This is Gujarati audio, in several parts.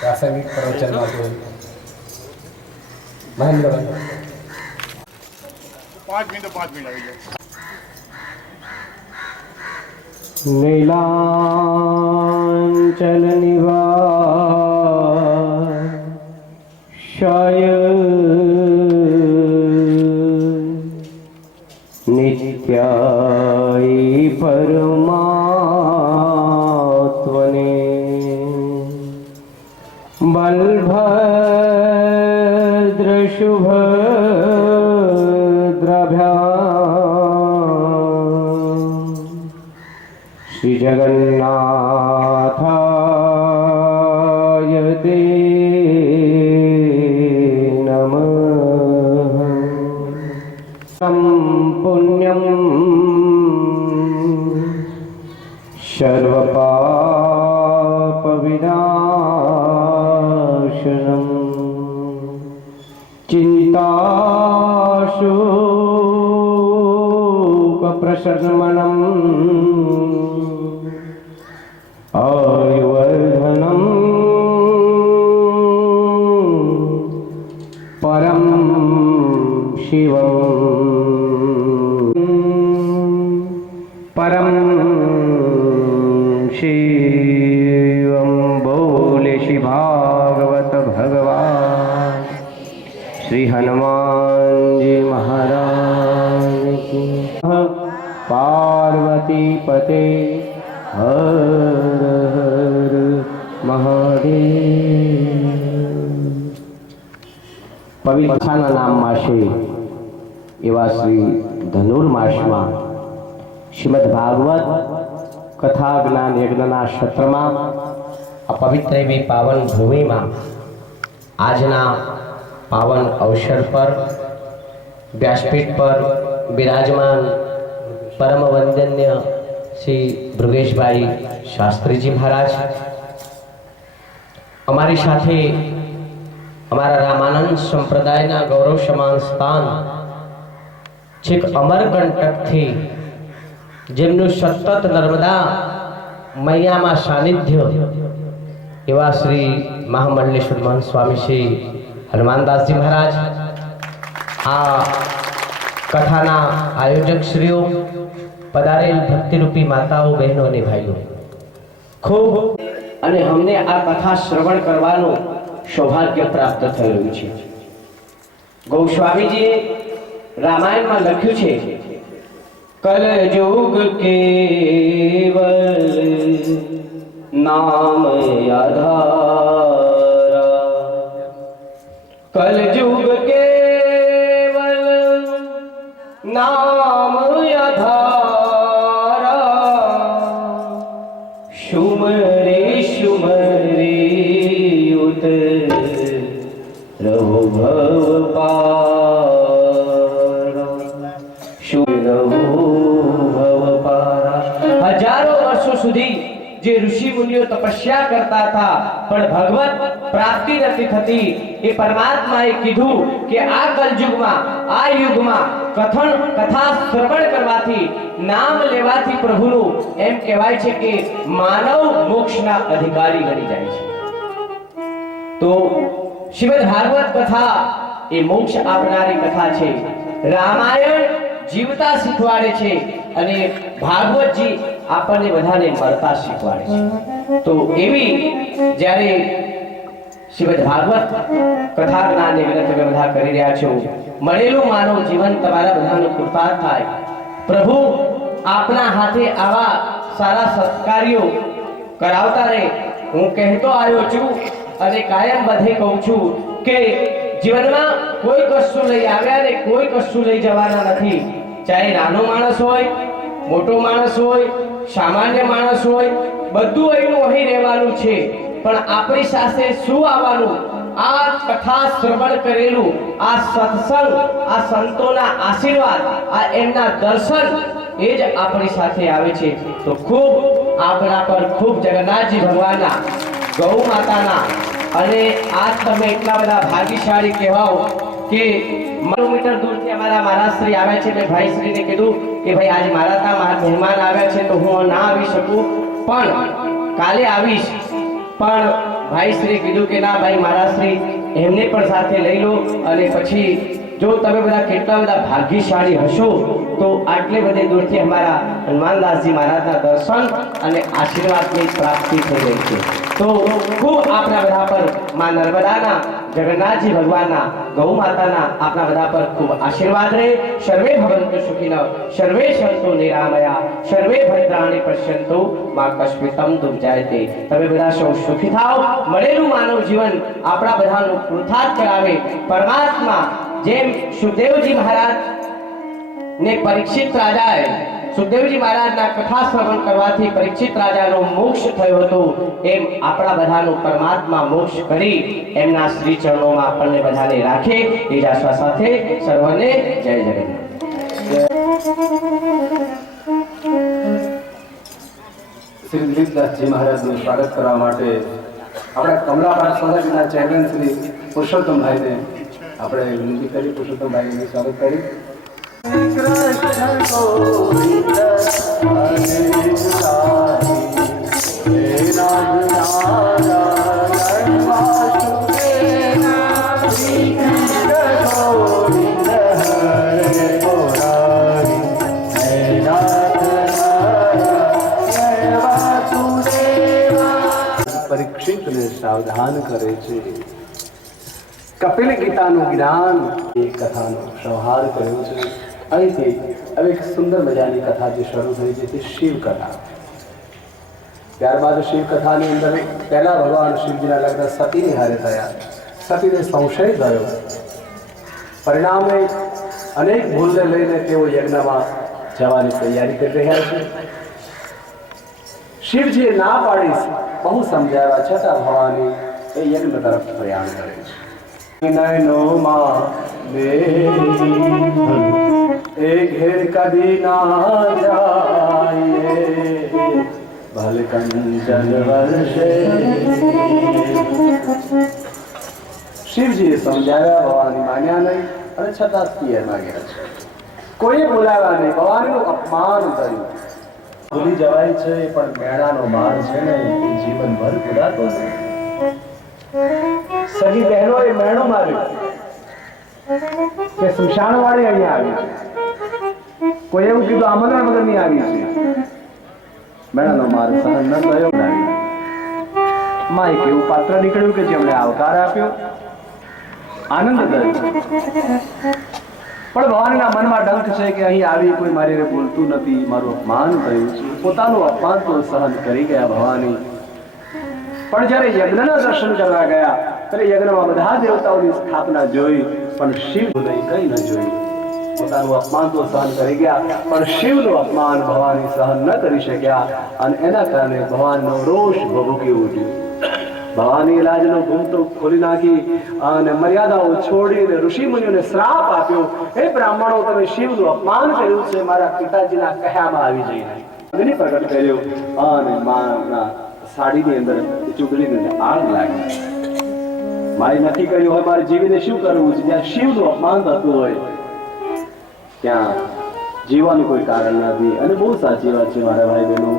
प्रासंगिक प्रवचन માટે મહેન્દ્રભાઈ 5 મિનિટ આવી જાય. નીલાંચલ નિવાસાય નિત્યાય પરમાત્મને બલભદ્ર શુભદ્રભ્યામ શ્રી જગન્નાથાય તે નમઃ. સંપુણ્યમ સર્વપાપ વિનાશનમ ચિંતાશોક પ્રશમનમ આયુર્ધનમ પરમ શિવમ પરમ શિવમ. બોલે શ્રી ભાગવત ભગવાન શ્રી હનુમાનજી મહારાજ કી. પાર્વતી પતે હર હર મહાદેવ. પવિત્રતાના નામમાં છે એવા શ્રી ધનુર્માસમાં શ્રીમદ ભાગવત કથા જ્ઞાન યજ્ઞના ક્ષેત્રમાં આ પવિત્ર એવી પાવન ભૂમિમાં આજના પાવન અવસર પર વ્યાસપીઠ પર બિરાજમાન પરમ વંદન્ય શ્રી ભૃગેશભાઈ શાસ્ત્રીજી મહારાજ, અમારી સાથે અમારા રામાનંદ સંપ્રદાયના ગૌરવ સમાન સ્થાન છેક અમરકંટકથી જેમનું સતત નર્મદા મૈયામાં સાનિધ્ય એવા શ્રી મહામંડલેશ્વર મહંત સ્વામી શ્રી હનુમાનદાસજી મહારાજ, આ કથાના આયોજક શ્રીઓ, પધારેલ ભક્તિરૂપી માતાઓ, બહેનો અને ભાઈઓ, ખૂબ અને અમને આ કથા શ્રવણ કરવાનું સૌભાગ્ય પ્રાપ્ત થયેલું છે. ગોસ્વામીજીએ રામાયણમાં લખ્યું છે, કલયુગ કેવલ નામ આધારા, કલયુગ કેવલ નામ આધારા, સુમરે સુમરે ઉતર રહો ભવ પારા, હજારો વર્ષો સુધી જે ઋષિ મુનિઓ તપસ્યા કરતા હતા પણ ભગવત પ્રાપ્તિ નથી થતી, એ પરમાત્માએ કીધું કે આ કલયુગમાં, આ યુગમાં કથા શ્રવણ કરવાથી, નામ લેવાથી પ્રભુનું એમ કહેવાય છે કે માનવ મોક્ષના અધિકારી બની જાય છે। તો શ્રીમદ ભાગવત કથા એ મોક્ષ આપનારી કથા છે। રામાયણ જીવતા શીખવાડે છે અને ભાગવતજી આપણને બધાને મરતા શીખવાડે છે। તો એવી જ્યારે શ્રીમદ ભાગવત કથા જ્ઞાનની વિનંતી તમે બધા કરી રહ્યા છો, મળેલું માનવ જીવન તમારા બધાનું કૃપાર્થ થાય। પ્રભુ આપના હાથે આવા સારા સત્કાર્યો કરાવતા રહે। હું કહેતો આવ્યો છું અને કાયમ બધે કહું છું કે જીવનમાં કોઈ કશું લઈ આવ્યા ને કોઈ કશું લઈ જવાના નથી। ચાહે નાનો માણસ હોય, મોટો માણસ હોય, સામાન્ય માણસ હોય, બધું અહીંનું અહીં રહેવાનું છે, પણ આપણી સાથે શું આવવાનું? આ કથા શ્રવણ કરેલું, આ સત્સંગ, આ સંતોના આશીર્વાદ, આ એમના દર્શન એ જ આપણી સાથે આવે છે। તો ખૂબ આપણા પર ખૂબ જગન્નાથજી ભગવાનના, ગૌ માતાના અને આજ તમે એટલા બધા ભાગ્યશાળી કહેવાઓ કે કિલોમીટર દૂરથી અમારા મહારાજશ્રી આવ્યા છે। મેં ભાઈશ્રીને કીધું કે ભાઈ આજે મારા ત્યાં મહેમાન આવ્યા છે તો હું ના આવી શકું, પણ કાલે આવીશ। પણ ભાઈશ્રી કીધું કે ના ભાઈ મહારાજશ્રી એમને પણ સાથે લઈ લો, અને પછી જો તમે બધા કેટલા બધા ભાગ્યશાળી હશો તો આટલે બધે દૂરથી અમારા હનુમાનદાસજી મહારાજના દર્શન અને આશીર્વાદની પ્રાપ્તિ થઈ રહી છે। તો ખૂબ આપણા બધા પર માં નર્મદાના, જગન્નાથજી ભગવાનના, ગૌ માતાના આપણા બધા પર ખૂબ આશીર્વાદ રહે। સર્વે ભવન્તુ સુખિનઃ, સર્વે સંતો નિરામયા, સર્વે ભદ્રાણિ પશ્યન્તુ, મા કસ્મિતં દુર્જાયતે। તમે બધા સૌ સુખી થાઓ। મળેલું માનવ જીવન આપણા બધાનું કૃતાર્થ કરાવે। પરમાત્મા જેમ સુખદેવજી મહારાજ ને પરીક્ષિત રાજાએ, સુખદેવજી મહારાજના કથા શ્રવણ કરવાથી પરીક્ષિત રાજાનો મોક્ષ થયો હતો, એમ આપણા બધાનું પરમાત્મા મોક્ષ કરી એમના શ્રી ચરણોમાં આપણને બધાને રાખે। એ જ આશા સાથે સર્વને જય જગન્નાથ। શ્રી દિલીપદાસજી મહારાજનું સ્વાગત કરવા માટે આપણા કમલાબાગ સોસાયટીના ચેરમેન શ્રી પુરુષોત્તમભાઈને આપણે વિનંતી કરી। પુરુષોત્તમભાઈનું સ્વાગત કરી। પરીક્ષિતને સાવધાન કરે છે। કપિલ ગીતાનું જ્ઞાન એ કથાનો સંહાર કર્યો છે। અહીંથી હવે એક સુંદર મજાની કથા જે શરૂ થઈ છે તે શિવ કથા। ત્યારબાદ શિવ કથાની અંદર પહેલા ભગવાન શિવજીના લગ્ન સતીની હારે થયા। સતીને સંશય થયો, પરિણામે અનેક ભૂલને લઈને તેઓ યજ્ઞમાં જવાની તૈયારી કરી રહ્યા છે। શિવજીએ ના પાડી, બહુ સમજાવ્યા છતાં ભવાની એ યજ્ઞ તરફ પ્રયાણ કરે છે। નયનોમાં એ ઘેર કદી ના જાય, ભલે કંચન વર્ષે। શિવજીએ સમજાવ્યા, ભવાની માન્યા નહીં અને છતાં પિયરમાં ગયા છે। કોઈએ બોલાવ્યા નહીં, ભવાનીનું અપમાન કર્યું। ભૂલી જવાય છે પણ મેળાનો માર છે ને એ જીવનભર ભૂલાતો નથી। સગી બહેનો એ મેણું માર્યું કે સુશાણવાળી અહીંયા આવી છે, કોઈ એવું કીધું આમંત્રણ વગર નહીં આવી છે। મેળાનો માર સહન ન થયો, માં એક એવું પાત્ર નીકળ્યું કે જેમણે આવકાર આપ્યો, આનંદ થયો, પણ ભવાનીના મનમાં ડંખ છે કે અહીં આવી કોઈ મારી બોલતું નથી, મારું અપમાન થયું છે। પોતાનું અપમાન તો સહન કરી ગયા ભવાની, પણ જ્યારે યજ્ઞના દર્શન કરવા ગયા ત્યારે યજ્ઞમાં બધા દેવતાઓની સ્થાપના જોઈ, પણ શિવ નહીં, કઈ ન જોયું। પોતાનું અપમાન તો સહન કરી ગયા, પણ શિવનું અપમાન ભવાની સહન ન કરી શક્યા, અને એના કારણે ભગવાનનો રોષ ભભૂકી ઉઠ્યો। ભવાની લાજનો ઘૂમતો ખોલી નાખી અને મર્યાદાઓ છોડીને ઋષિ મુનિઓને શ્રાપ આપ્યો, હે બ્રાહ્મણો, તમે શિવનું અપમાન કર્યું છે, મારા પિતાજીના કહ્યામાં આવી જઈને અગ્નિ પ્રગટ કર્યો અને માના સાડીની અંદર ચૂંટણીની અંદર આગ લાગી. મારે નક્કી કર્યું હોય મારે જીવીને શું કરવું છે. જ્યાં શિવનું અપમાન થતું હોય ત્યાં જીવવાનું કોઈ કારણ નથી. અને બહુ સાચી વાત છે મારા ભાઈ બહેનો,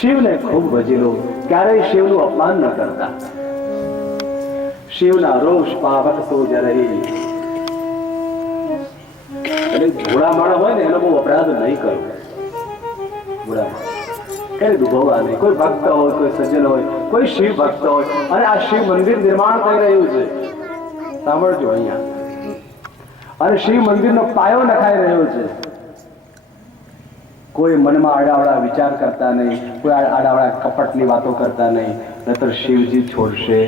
શિવને ખૂબ ભજી લો, ક્યારેય શિવનું અપમાન ન કરતા. શિવના રોષ પાવક સો જરહી, એટલે ભોળા માણસ હોય ને એનો બહુ અપરાધ નહીં કરવો. ભોળા કઈ દુભવવા નહીં. કોઈ ભક્ત હોય, કોઈ સજ્જન હોય, કોઈ શિવ ભક્ત હોય, અને આ શિવ મંદિર નિર્માણ થઈ રહ્યું છે, સાંભળજો અહીંયા, અને શિવ મંદિરનો પાયો નખાઈ રહ્યો છે. કોઈ મનમાં આડાવડા વિચાર કરતા નહીં, કોઈ આડાવડા કપટની વાતો કરતા નહીં, નહીતર શિવજી છોડશે